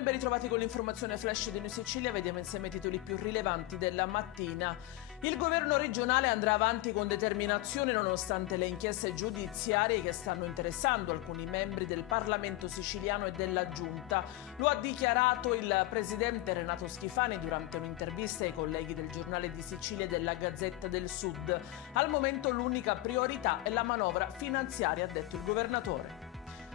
e ben ritrovati con l'informazione flash di New Sicilia. Vediamo insieme i titoli più rilevanti della mattina. Il governo regionale andrà avanti con determinazione nonostante le inchieste giudiziarie che stanno interessando alcuni membri del Parlamento siciliano e della Giunta. Lo ha dichiarato il presidente Renato Schifani durante un'intervista ai colleghi del Giornale di Sicilia e della Gazzetta del Sud. Al momento l'unica priorità è la manovra finanziaria, ha detto il governatore.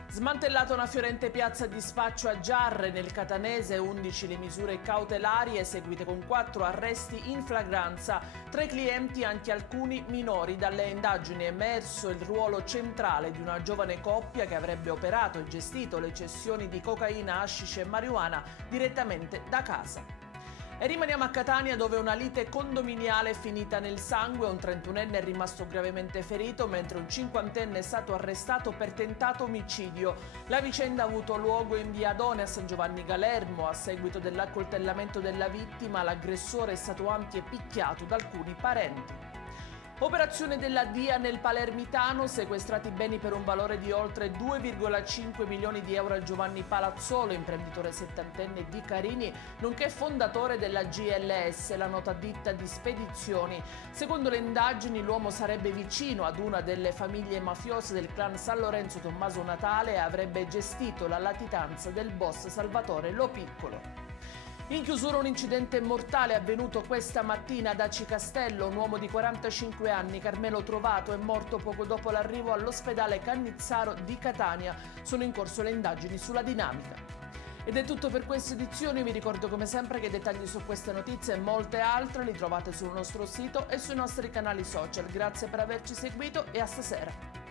Smantellata una fiorente piazza di spaccio a Giarre nel Catanese, 11 le misure cautelari eseguite con 4 arresti in flagranza. Tra i clienti anche alcuni minori. Dalle indagini è emerso il ruolo centrale di una giovane coppia che avrebbe operato e gestito le cessioni di cocaina, hashish e marijuana direttamente da casa. E rimaniamo a Catania, dove una lite condominiale è finita nel sangue. Un 31enne è rimasto gravemente ferito, mentre un 50enne è stato arrestato per tentato omicidio. La vicenda ha avuto luogo in via Adone a San Giovanni Galermo. A seguito dell'accoltellamento della vittima, l'aggressore è stato anche picchiato da alcuni parenti. Operazione della DIA nel Palermitano, sequestrati beni per un valore di oltre 2,5 milioni di euro a Giovanni Palazzolo, imprenditore settantenne di Carini, nonché fondatore della GLS, la nota ditta di spedizioni. Secondo le indagini l'uomo sarebbe vicino ad una delle famiglie mafiose del clan San Lorenzo Tommaso Natale e avrebbe gestito la latitanza del boss Salvatore Lo Piccolo. In chiusura un incidente mortale avvenuto questa mattina ad Aci Castello. Un uomo di 45 anni, Carmelo Trovato, è morto poco dopo l'arrivo all'ospedale Cannizzaro di Catania. Sono in corso le indagini sulla dinamica. Ed è tutto per questa edizione. Vi ricordo come sempre che i dettagli su queste notizie e molte altre li trovate sul nostro sito e sui nostri canali social. Grazie per averci seguito e a stasera.